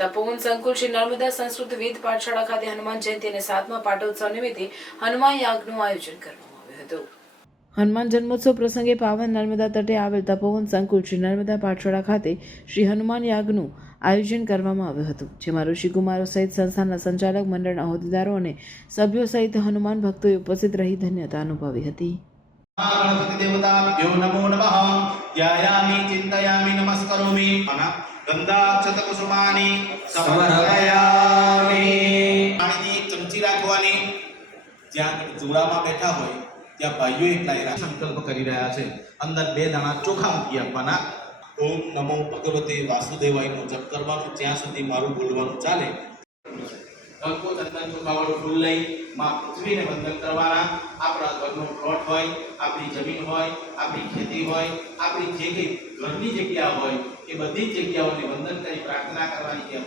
તપોવન સંકુલ શ્રી નર્મદા સંસ્કૃત વેદ પાઠશાળા ખાતે હનુમાન જયંતિ અને 7મા પાટોત્સવ નિમિત્તે હનુમાન યાગનું આયોજન કરવામાં આવ્યું હતું। હનુમાન જન્મોત્સવ પ્રસંગે પાવન નર્મદા તટે આવેલ તપોવન સંકુલ શ્રી નર્મદા પાઠશાળા ખાતે શ્રી હનુમાન યાગનું આયોજન કરવામાં આવ્યું હતું, જેમાં ઋષિકુમારો સહિત સંસ્થાના સંચાલક મંડળના હોદ્દેદારો અને સભ્યો સહિત હનુમાન ભક્તોએ ઉપસ્થિત રહી ધન્યતા અનુભવી હતી। गणपति देवताभ्यो नमो नमः। ध्यायामि चिन्तयामि नमस्करोमि। गंधाक्षत कुसुमानि समर्पयामि। पाणीनी एक चमची રાખવાની। જ્યાં જોડામાં બેઠા હોય ત્યાં ભાઈઓ એકલા સંકલ્પ કરી રહ્યા છે। અંદર 2 દાણા ચોખા મૂકી આપવાના। ઓમ નમો ભગવતે વાસુદેવાયનો જપ કરવાનો જ્યાં સુધી મારું બોલવાનું ચાલે। કંકુ ચંદન ચોખાવાળું ફૂલ લઈ માં પૃથ્વીને વંદન કરવાના। આપણા ઘરનો પ્લોટ હોય, આપણી જમીન હોય, આપણી ખેતી હોય, આપણી જે કંઈ ઘરની જગ્યા હોય એ બધી જ જગ્યાઓને વંદન કરી પ્રાર્થના કરવાની છે।